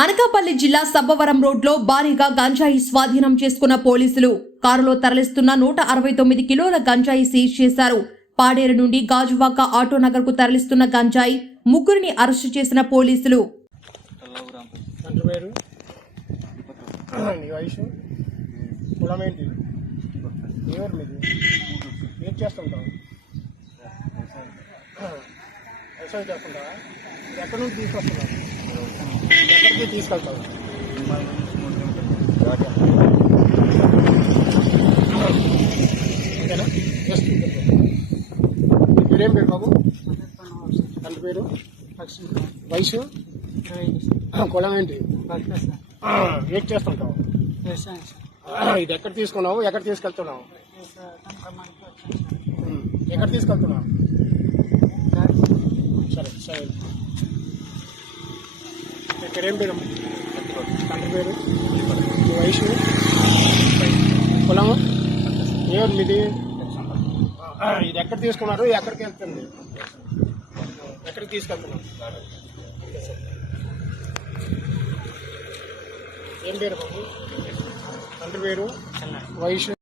అనకాపల్లి జిల్లా సబ్బవరం రోడ్లో భారీగా గంజాయి స్వాధీనం చేసుకున్న పోలీసులు కారులో తరలిస్తున్న 169 కిలోల గంజాయి సీజ్ చేశారు. పాడేరు నుండి గాజువాక ఆటోనగర్ కు తరలిస్తున్న గంజాయి ముగ్గురిని అరెస్టు చేసిన పోలీసులు. ఎక్కడి నుంచి తీసుకొస్తున్నావు? ఎక్కడికి తీసుకెళ్తావు? ఓకేనా? జస్ట్ మీరేం పేరు బాబు? తండ్రి పేరు? వయసు? కులం ఏంటి? ఏం చేస్తుంటావు? ఇది ఎక్కడ తీసుకున్నావు? ఎక్కడ తీసుకెళ్తున్నావు? ఎక్కడ తీసుకెళ్తున్నావు? సరే సరే. ఇక్కడేం పేరు? తండ్రి పేరు? మీ వయసు? కులము? ఏది మీది? ఇది ఎక్కడ తీసుకున్నారు? ఎక్కడికి వెళ్తుంది? ఎక్కడికి తీసుకెళ్తున్నాం? ఏం పేరు బాబు? తండ్రి పేరు? వయసు?